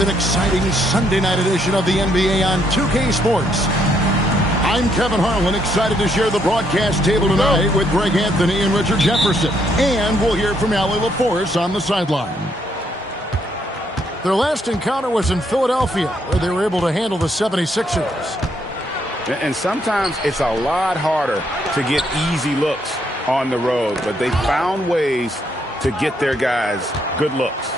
It's an exciting Sunday night edition of the NBA on 2K Sports. I'm Kevin Harlan, excited to share the broadcast table tonight with Greg Anthony and Richard Jefferson. And we'll hear from Allie LaForce on the sideline. Their last encounter was in Philadelphia, where they were able to handle the 76ers. And sometimes it's a lot harder to get easy looks on the road, but they found ways to get their guys good looks.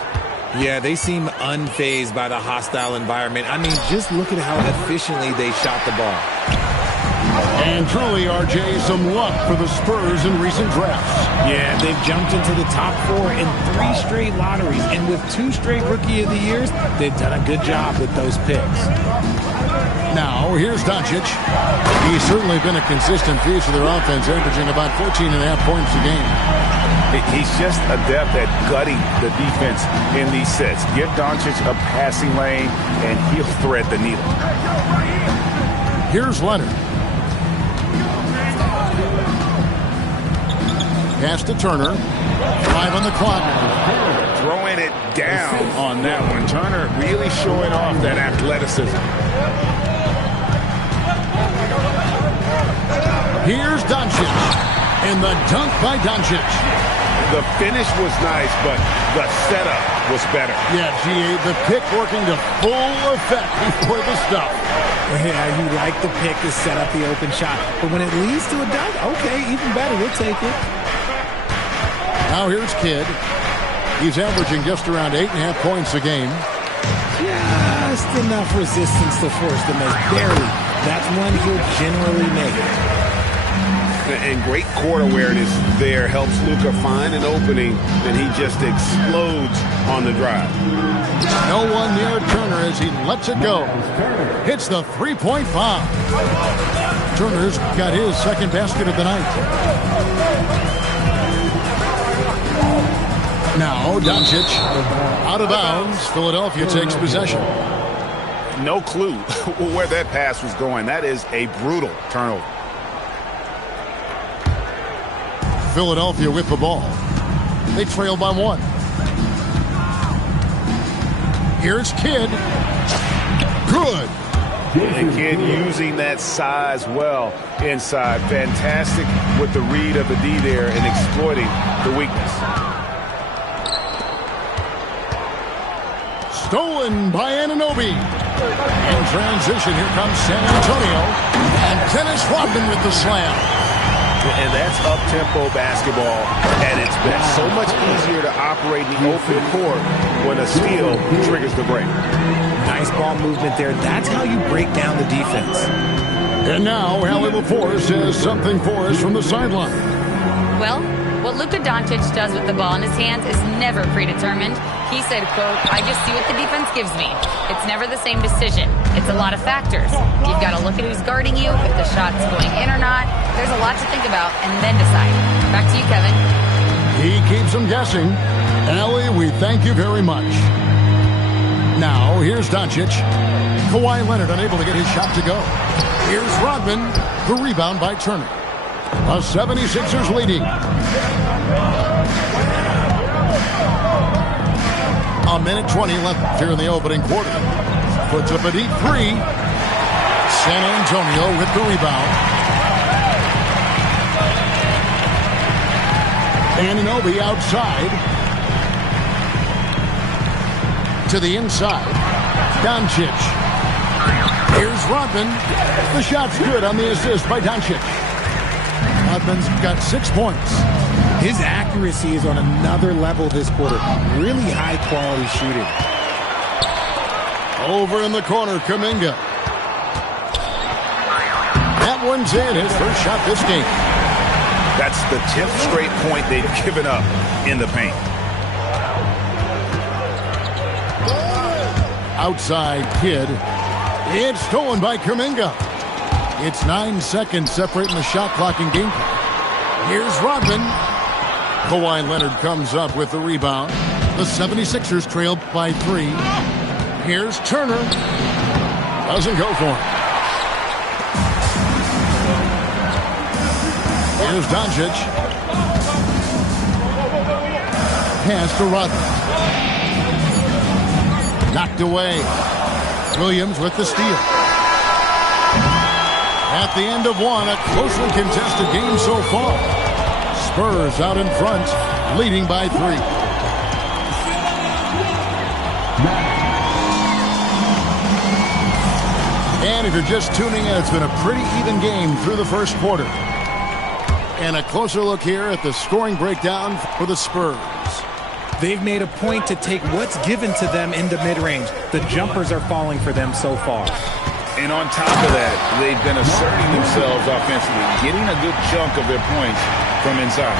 Yeah, they seem unfazed by the hostile environment. I mean, just look at how efficiently they shot the ball. And truly, RJ, some luck for the Spurs in recent drafts. Yeah, they've jumped into the top 4 in 3 straight lotteries. And with 2 straight Rookie of the Years, they've done a good job with those picks. Now, here's Doncic. He's certainly been a consistent piece of their offense, averaging about 14.5 points a game. He's just adept at gutting the defense in these sets. Give Doncic a passing lane, and he'll thread the needle. Here's Leonard. Pass to Turner. 5 on the clock. Throwing it down on that one. Turner really showing off that athleticism. Here's Doncic. And the dunk by Doncic. The finish was nice, but the setup was better. Yeah, G.A., the pick working to full effect before the stuff. Yeah, you like the pick to set up the open shot. But when it leads to a dunk, okay, even better. We'll take it. Now here's Kidd. He's averaging just around 8.5 points a game. Just enough resistance to force the make. Barely. That's one he'll generally make. And great court awareness there helps Luka find an opening, and he just explodes on the drive. No one near Turner as he lets it go. Hits the three-point bomb. Turner's got his second basket of the night. Now Doncic out of bounds. Philadelphia takes possession. No clue where that pass was going. That is a brutal turnover. Philadelphia with the ball. They trail by 1. Here's Kidd. Good. And Kidd using that size well inside. Fantastic with the read of the D there and exploiting the weakness. Stolen by Anunoby. In transition, here comes San Antonio. And Dennis Rodman with the slam. And that's up-tempo basketball at its best. So much easier to operate in the open court when a steal triggers the break. Nice ball movement there. That's how you break down the defense. And now, Allie LaForce says something for us from the sideline. Well, what Luka Doncic does with the ball in his hands is never predetermined. He said, quote, "I just see what the defense gives me. It's never the same decision. It's a lot of factors. You've got to look at who's guarding you, if the shot's going in or not. There's a lot to think about and then decide." Back to you, Kevin. He keeps them guessing. Allie, we thank you very much. Now, here's Doncic. Kawhi Leonard unable to get his shot to go. Here's Rodman. The rebound by Turner. The 76ers leading. A minute 20 left here in the opening quarter. Puts up a deep 3. San Antonio with the rebound. Anunoby outside. To the inside. Doncic. Here's Rodman. The shot's good on the assist by Doncic. Rodman's got 6 points. His accuracy is on another level this quarter. Really high-quality shooting. Over in the corner, Kuminga. That one's in. His first shot this game. That's the 10th straight point they've given up in the paint. Outside Kidd. It's stolen by Kuminga. It's 9 seconds separating the shot clock and game clock. Here's Rodman. Kawhi Leonard comes up with the rebound. The 76ers trail by 3. Here's Turner. Doesn't go for him. Here's Doncic. Pass to Rodman. Knocked away. Williams with the steal. At the end of one, a closely contested game so far. Spurs out in front, leading by 3. And if you're just tuning in, it's been a pretty even game through the first quarter. And a closer look here at the scoring breakdown for the Spurs. They've made a point to take what's given to them into mid-range. The jumpers are falling for them so far. And on top of that, they've been asserting themselves offensively, getting a good chunk of their points from inside.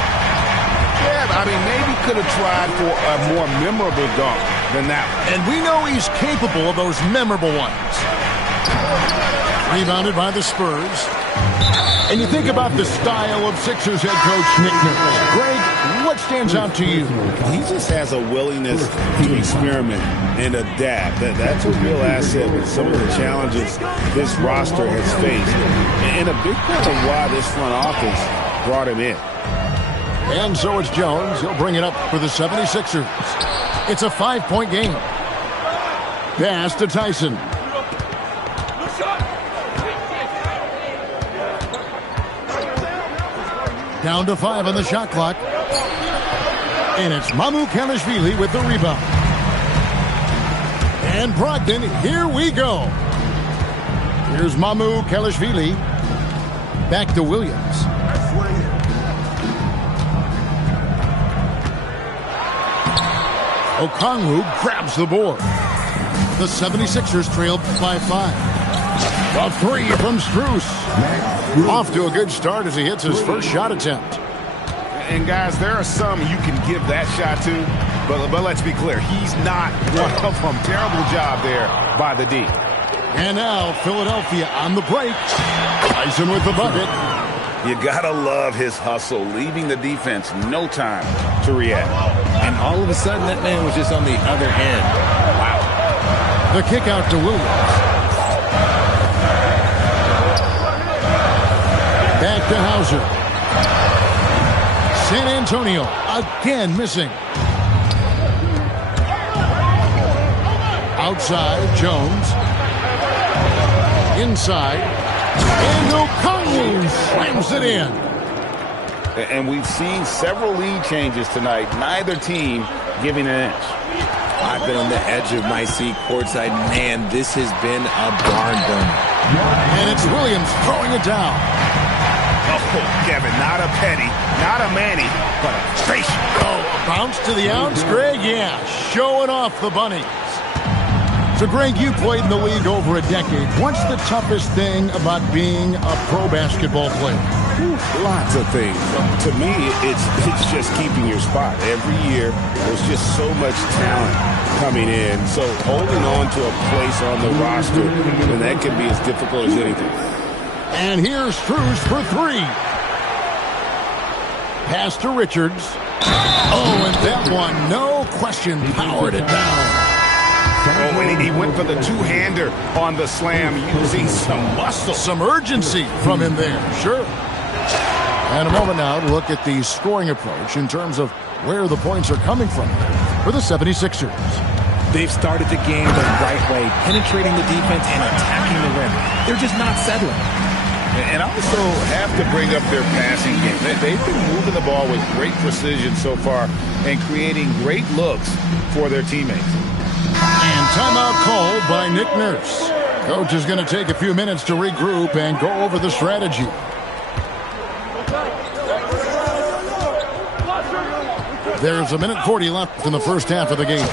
Yeah, I mean, maybe could have tried for a more memorable dunk than that one. And we know he's capable of those memorable ones. Rebounded by the Spurs. And you think about the style of Sixers head coach Nick Nurse. Greg, what stands out to you? He just has a willingness to experiment and adapt. That's a real asset with some of the challenges this roster has faced. And a big part of why this front office brought him in. And so it's Jones. He'll bring it up for the 76ers. It's a 5-point game. Pass to Tyson. Down to 5 on the shot clock. And it's Mamukelashvili with the rebound. And Brogdon, here we go. Here's Mamukelashvili. Back to Williams. Okongwu grabs the board. The 76ers trailed by 5. A 3 from Strus. Off to a good start as he hits his first shot attempt. And guys, there are some you can give that shot to, but let's be clear, he's not one of them. Terrible job there by the D. And now Philadelphia on the break. Tyson with the bucket. You gotta love his hustle, leaving the defense no time to react. And all of a sudden, that man was just on the other end. Wow. The kick out to Williams. Back to Hauser. San Antonio again missing. Outside, Jones. Inside. And Okongwu slams it in. And we've seen several lead changes tonight. Neither team giving an inch. I've been on the edge of my seat courtside. Man, this has been a barn burner. And it's Williams throwing it down. Oh, Kevin, not a penny, not a Manny, but a station. Oh, bounce to the ounce, Greg? Yeah, showing off the bunnies. So, Greg, you played in the league over a decade. What's the toughest thing about being a pro basketball player? Lots of things. To me, it's just keeping your spot. Every year, there's just so much talent coming in. So holding on to a place on the roster, and that can be as difficult as anything. And here's Strus for 3. Pass to Richards. Oh, and that one, no question, powered it down. Oh, and he went for the two-hander on the slam, using some muscle. Some urgency from him there, sure. And a moment now to look at the scoring approach in terms of where the points are coming from for the 76ers. They've started the game the right way, penetrating the defense and attacking the rim. They're just not settling. And also have to bring up their passing game. They've been moving the ball with great precision so far and creating great looks for their teammates. And timeout called by Nick Nurse. Coach is going to take a few minutes to regroup and go over the strategy. There's 1:40 left in the first half of the game.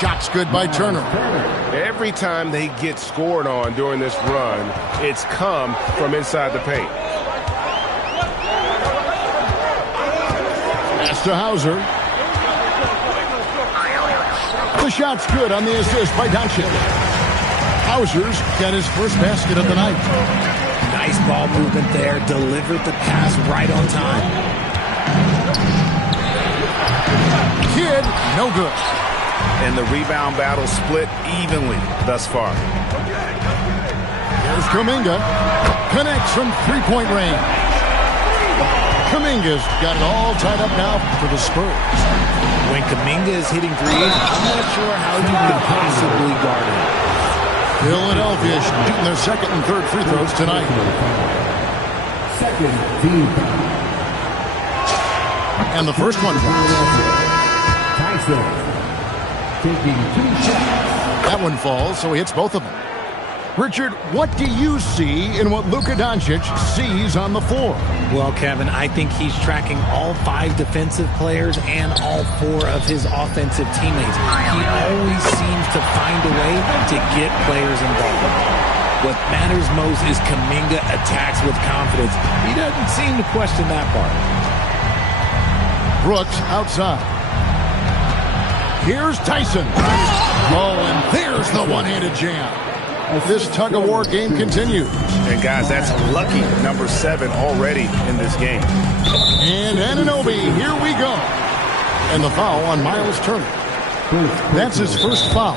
Shots good by Turner. Every time they get scored on during this run, it's come from inside the paint. Pass to Hauser. The shot's good on the assist by Doncic. Hauser's got his first basket of the night. Nice ball movement there. Delivered the pass right on time. Kidd, no good. And the rebound battle split evenly thus far. Here's Kuminga. Connects from three-point range. Kuminga's got it all tied up now for the Spurs. When Kuminga is hitting threes, I'm not sure how you could possibly guard him. Philadelphia shooting their second and third free throws tonight. Second team. And the first one falls. Tyson taking 2 shots. That one falls, so he hits both of them. Richard, what do you see in what Luka Doncic sees on the floor? Well, Kevin, I think he's tracking all 5 defensive players and all 4 of his offensive teammates. He always seems to find a way to get players involved. What matters most is Kuminga attacks with confidence. He doesn't seem to question that part. Brooks outside. Here's Tyson. Oh, and there's the one-handed jam. This tug-of-war game continues. And, guys, that's lucky number 7 already in this game. And Anunoby, here we go. And the foul on Miles Turner. That's his first foul.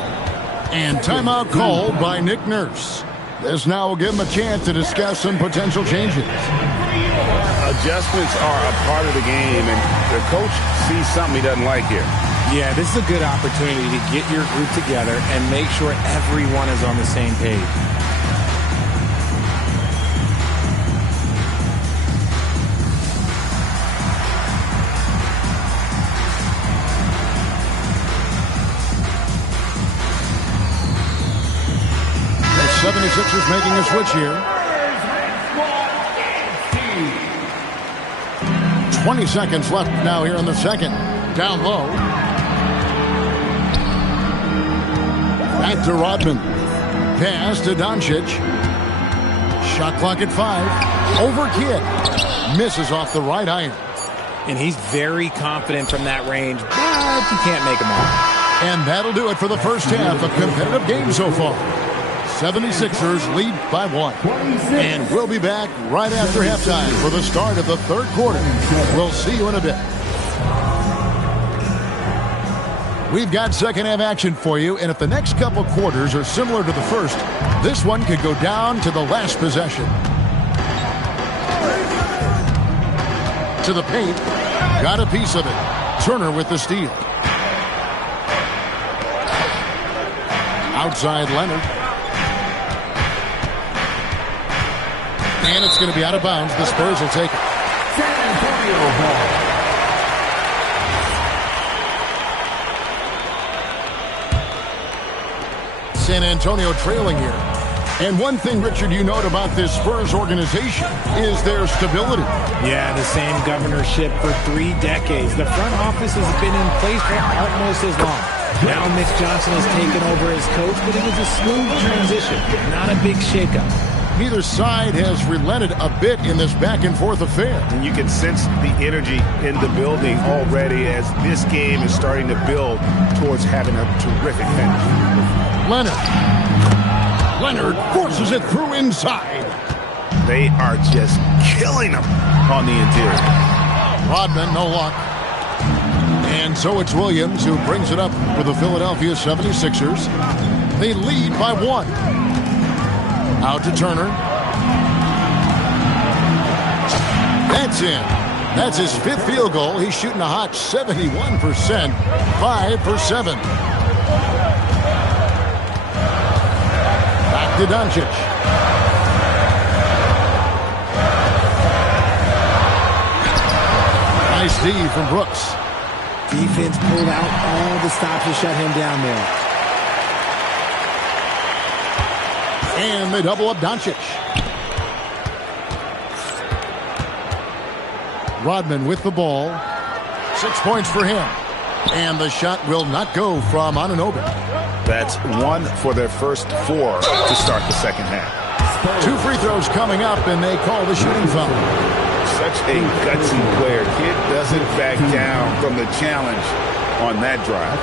And timeout called by Nick Nurse. This now will give him a chance to discuss some potential changes. Adjustments are a part of the game, and the coach sees something he doesn't like here. Yeah, this is a good opportunity to get your group together and make sure everyone is on the same page. The 76ers making a switch here. 20 seconds left now here in the second. Down low. Back to Rodman. Pass to Doncic. Shot clock at 5. Over Kidd. Misses off the right iron. And he's very confident from that range, but you can't make him all. And that'll do it for the first half. A competitive game so far. 76ers lead by 1. And we'll be back right after halftime for the start of the third quarter. We'll see you in a bit. We've got second half action for you, and if the next couple quarters are similar to the first, this one could go down to the last possession. To the paint, got a piece of it. Turner with the steal. Outside Leonard. And it's going to be out of bounds. The Spurs will take it. San Antonio ball. San Antonio trailing here. And one thing, Richard, you note about this Spurs organization is their stability. Yeah, the same governorship for 3 decades. The front office has been in place for almost as long. Now Mitch Johnson has taken over as coach, but it was a smooth transition, not a big shakeup. Neither side has relented a bit in this back-and-forth affair. And you can sense the energy in the building already as this game is starting to build towards having a terrific finish. Leonard forces it through inside. They are just killing them on the interior. Rodman, no luck. And so it's Williams who brings it up for the Philadelphia 76ers. They lead by 1. Out to Turner. That's in. That's his 5th field goal. He's shooting a hot 71%. 5 for 7. Back to Doncic. Nice D from Brooks. Defense pulled out all the stops to shut him down there. And they double up Doncic. Rodman with the ball. 6 points for him. And the shot will not go from Anunoby. That's 1 for their first 4 to start the second half. 2 free throws coming up, and they call the shooting foul. Such a gutsy player. Kid doesn't back down from the challenge on that drive.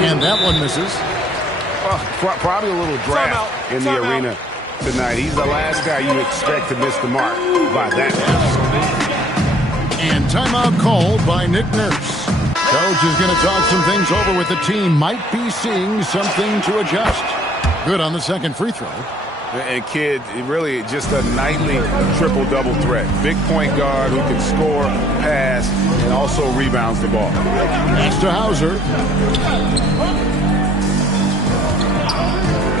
And that one misses. Probably a little draft in the arena tonight. He's the last guy you expect to miss the mark by that much. And timeout called by Nick Nurse. Coach is going to talk some things over with the team. Might be seeing something to adjust. Good on the second free throw. And Kidd, really just a nightly triple-double threat. Big point guard who can score, pass, and also rebounds the ball. Pass to Hauser.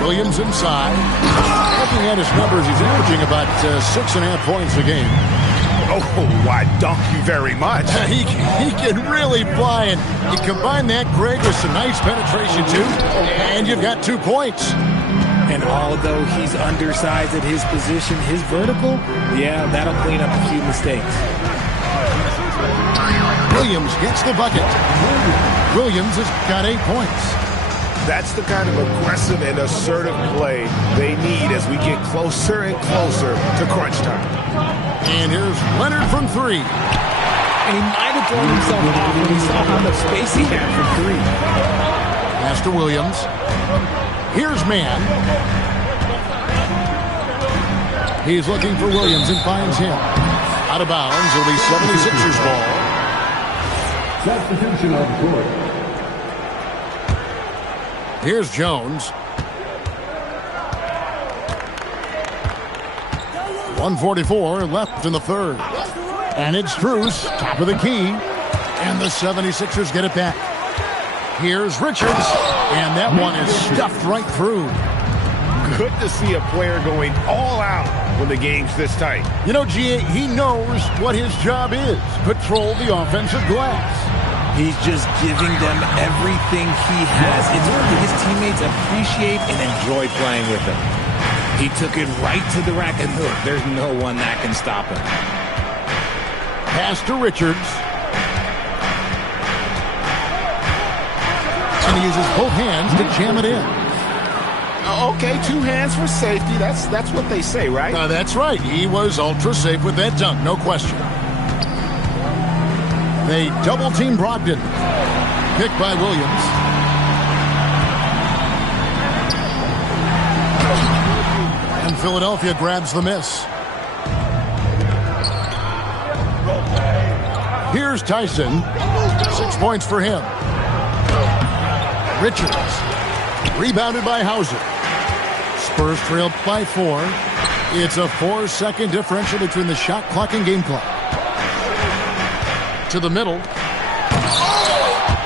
Williams inside. Looking at his numbers, he's averaging about 6.5 points a game. Oh, I dunk you very much. He can really fly, and you combine that, Greg, with some nice penetration, too, and you've got 2 points. And although he's undersized at his position, his vertical, yeah, that'll clean up a few mistakes. Williams gets the bucket. Williams has got 8 points. That's the kind of aggressive and assertive play they need as we get closer and closer to crunch time. And here's Leonard from 3. And he might have thrown himself off when he saw how much space he had from 3. Pass to Williams. Here's Mann. He's looking for Williams and finds him. Out of bounds. It'll be 76ers ball. Substitution on the court. Here's Jones. 1:44 left in the third. And it's Strus, top of the key. And the 76ers get it back. Here's Richards. And that one is stuffed right through. Good to see a player going all out when the game's this tight. You know, G.A., he knows what his job is. Patrol the offensive glass. He's just giving them everything he has. It's what his teammates appreciate and enjoy playing with him. He took it right to the rack, and look, there's no one that can stop him. Pass to Richards. And he uses both hands to jam it in. Okay, 2 hands for safety. That's what they say, right? That's right. He was ultra safe with that dunk, no question. They double-team Brogdon. Picked by Williams. And Philadelphia grabs the miss. Here's Tyson. 6 points for him. Richards. Rebounded by Hauser. Spurs trailed by 4. It's a 4-second differential between the shot clock and game clock. To the middle.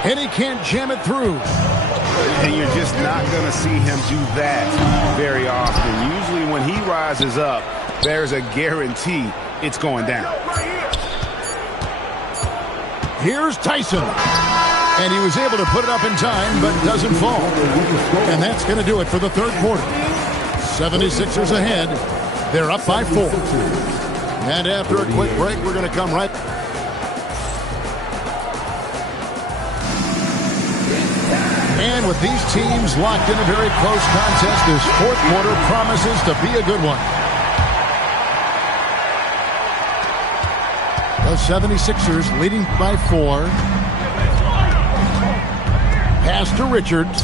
And he can't jam it through. And you're just not going to see him do that very often. Usually when he rises up, there's a guarantee it's going down. Here's Tyson. And he was able to put it up in time, but doesn't fall. And that's going to do it for the third quarter. 76ers ahead. They're up by 4. And after a quick break, we're going to come right. And with these teams locked in a very close contest, this fourth quarter promises to be a good one. The 76ers leading by 4. Pass to Richards.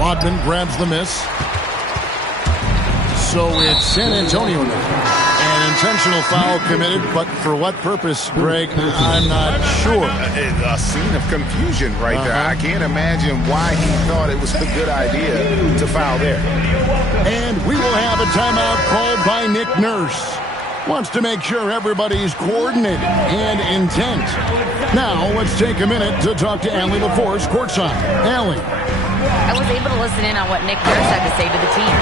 Wadman grabs the miss. So it's San Antonio now. An intentional foul committed, but for what purpose, Greg, I'm not sure. A scene of confusion right there. I can't imagine why he thought it was a good idea to foul there. And we will have a timeout called by Nick Nurse. Wants to make sure everybody's coordinated and intent. Now, let's take a minute to talk to Allie LaForce courtside. Allie. I was able to listen in on what Nick Nurse had to say to the team.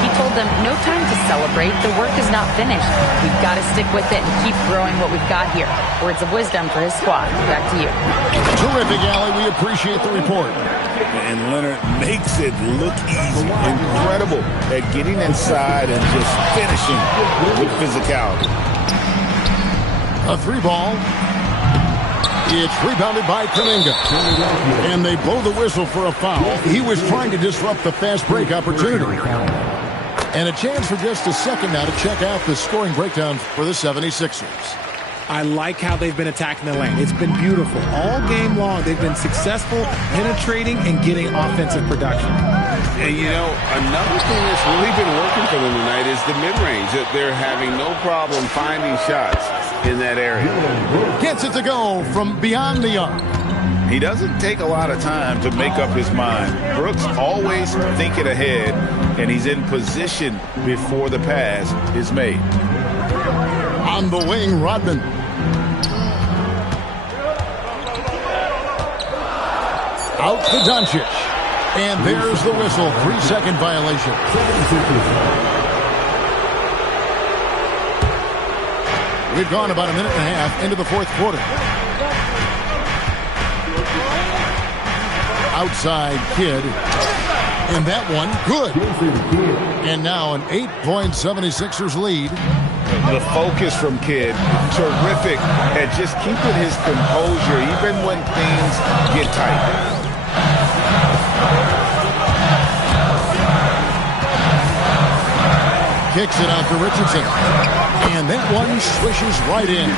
He told them, no time to celebrate. The work is not finished. We've got to stick with it and keep growing what we've got here. Words of wisdom for his squad. Back to you. Terrific, Allie. We appreciate the report. And Leonard makes it look easy. Incredible at getting inside and just finishing with physicality. A 3-ball. It's rebounded by Kuminga. And they blow the whistle for a foul. He was trying to disrupt the fast break opportunity. And a chance for just a second now to check out the scoring breakdown for the 76ers. I like how they've been attacking the lane. It's been beautiful. All game long, they've been successful penetrating and getting offensive production. And, you know, another thing that's really been working for them tonight is the mid-range. They're having no problem finding shots in that area. Gets it to go from beyond the arc. He doesn't take a lot of time to make up his mind. Brooks always thinking ahead, and he's in position before the pass is made. On the wing, Rodman. Out to Doncic. And there's the whistle. 3-second violation. We've gone about a minute and a half into the fourth quarter. Outside Kidd. And that one, good. And now an 8-point 76ers lead. The focus from Kidd, terrific at just keeping his composure even when things get tight. Kicks it out to Richardson. And that one swishes right in.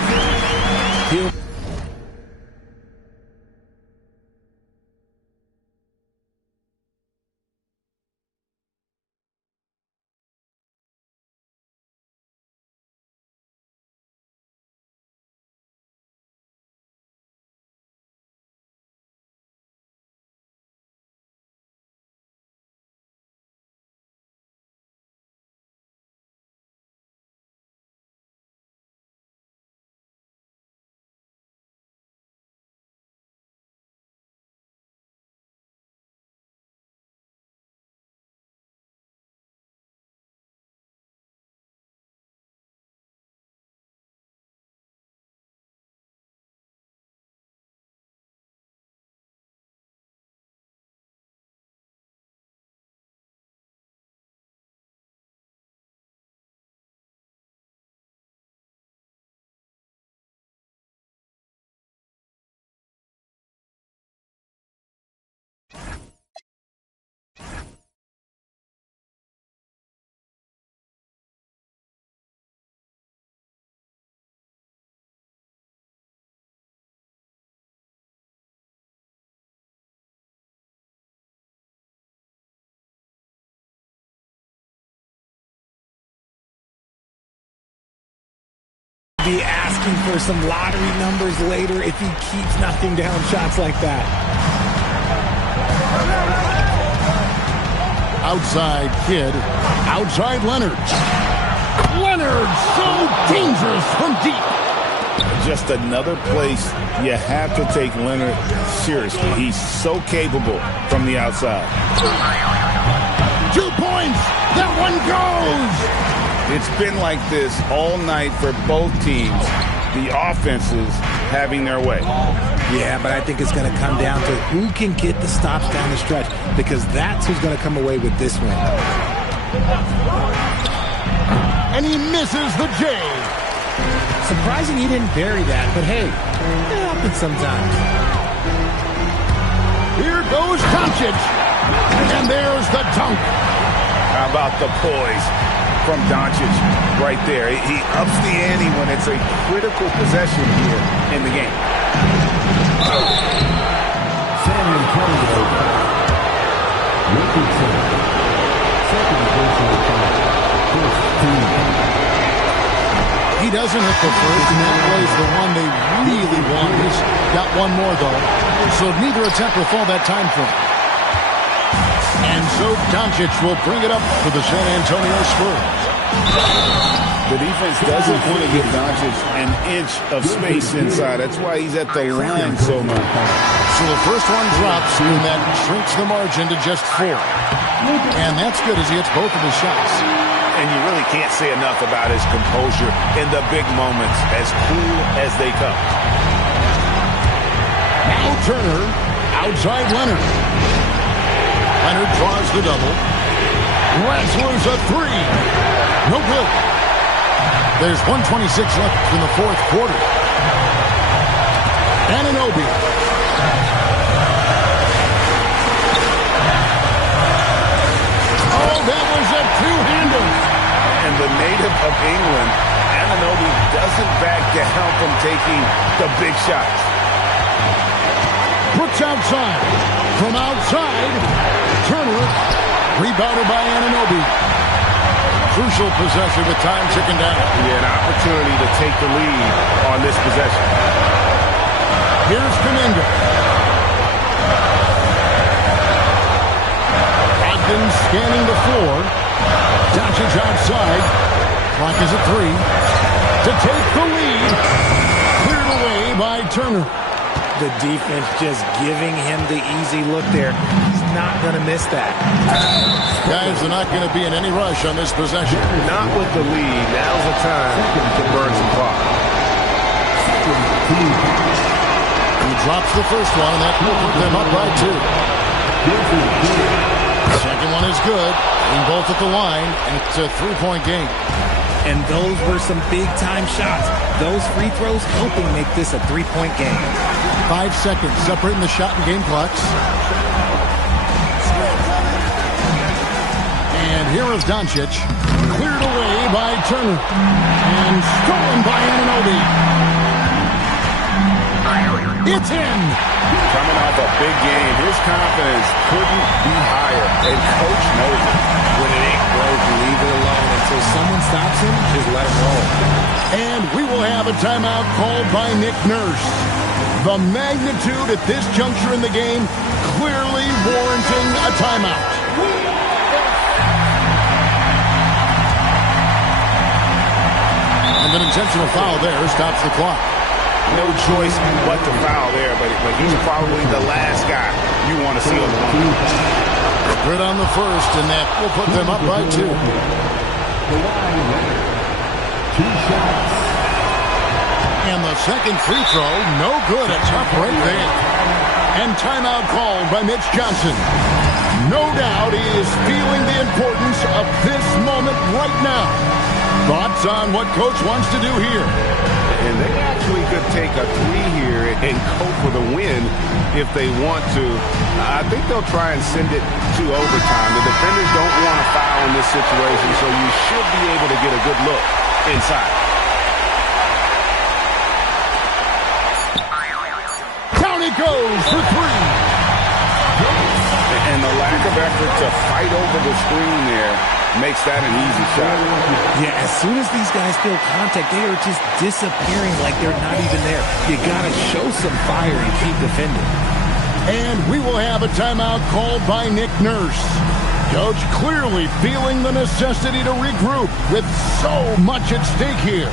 Be asking for some lottery numbers later if he keeps knocking down shots like that. Outside Kidd. Outside Leonard. Leonard, so dangerous from deep. Just another place you have to take Leonard seriously. He's so capable from the outside. 2 points. That one goes. It's been like this all night for both teams. The offenses having their way. Yeah, but I think it's going to come down to who can get the stops down the stretch, because that's who's going to come away with this win. And he misses the J. Surprising he didn't bury that, but hey, it happens sometimes. Here goes Doncic. And there's the dunk. How about the poise from Doncic right there? He ups the ante when it's a critical possession here in the game. San Antonio. Richardson. Second personal foul. First team. He doesn't hit the first, and that was the one they really wanted. He's got one more, though. So neither attempt will fall that time frame. And so Doncic will bring it up for the San Antonio Spurs. The defense doesn't want to give Doncic an inch of space inside. That's why he's at the line so much. So the first one drops, and that shrinks the margin to just 4. And that's good as he hits both of his shots. And you really can't say enough about his composure in the big moments, as cool as they come. Now Turner, outside Leonard. Leonard draws the double. Wrestlers a 3. No good. There's 1:26 left in the fourth quarter. Anunoby. Oh, that was a two-hander. And the native of England, Anunoby doesn't back down from taking the big shots. Brooks outside. From outside, Turner. Rebounded by Anunoby. Crucial possession with time ticking down. Yeah, an opportunity to take the lead on this possession. Here's Kuminga. Johnson scanning the floor. Doncic outside. Clock is at 3. To take the lead. Cleared away by Turner. The defense just giving him the easy look there. He's not going to miss that. Guys are not going to be in any rush on this possession. Not with the lead. Now's the time to burn some clock. He drops the first one, and that will put them up by 2. The second one is good. In both at the line, and it's a 3-point game. And those were some big-time shots. Those free throws helping make this a 3-point game. 5 seconds separating the shot and game clocks. And here is Doncic. Cleared away by Turner. And stolen by Anunoby. It's in. Coming off a big game, his confidence couldn't be higher. And Coach knows it. When it ain't broke, leave it alone until someone stops him. Just let him roll. And we will have a timeout called by Nick Nurse. The magnitude at this juncture in the game clearly warranting a timeout. And an intentional foul there stops the clock. No choice but to foul there, but he's probably the last guy you want to see on the line. Good on the first, and that will put them up by 2. 2 shots. And the second free throw, no good. It's up right there. And timeout called by Mitch Johnson. No doubt he is feeling the importance of this moment right now. Thoughts on what Coach wants to do here? And they actually could take a 3 here and cope with a win if they want to. I think they'll try and send it to overtime. The defenders don't want to foul in this situation, so you should be able to get a good look inside. Down it goes for 3. And the lack of effort to fight over the screen there makes that an easy shot. Yeah, as soon as these guys feel contact, they are just disappearing like they're not even there. You got to show some fire and keep defending. And we will have a timeout called by Nick Nurse. Coach clearly feeling the necessity to regroup with so much at stake here.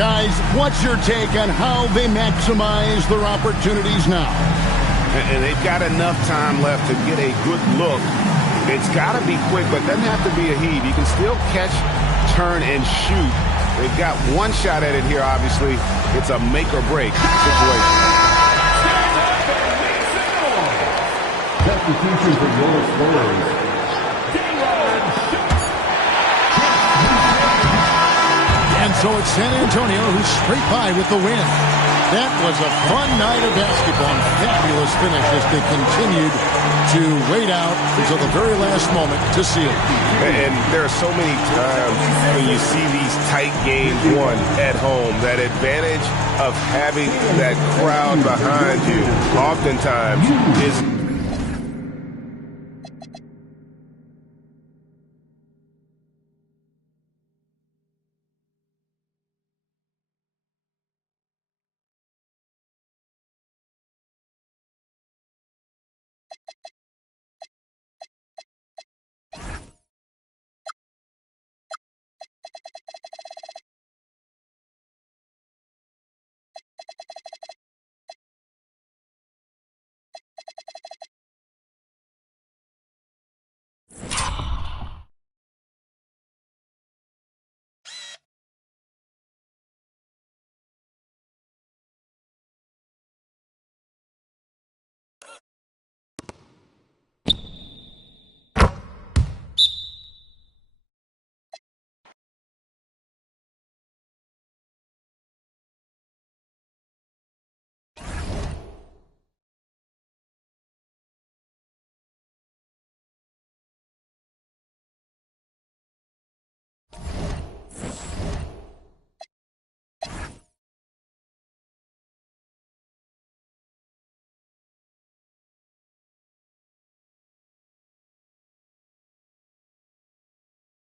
Guys, what's your take on how they maximize their opportunities now? And they've got enough time left to get a good look. It's got to be quick, but it doesn't have to be a heave. You can still catch, turn, and shoot. They've got one shot at it here, obviously. It's a make-or-break situation. Substitution for your scorers. And so it's San Antonio who's straight by with the win. That was a fun night of basketball and fabulous finish as they continued to wait out until the very last moment to seal. And there are so many times when you see these tight games won at home, that advantage of having that crowd behind you oftentimes is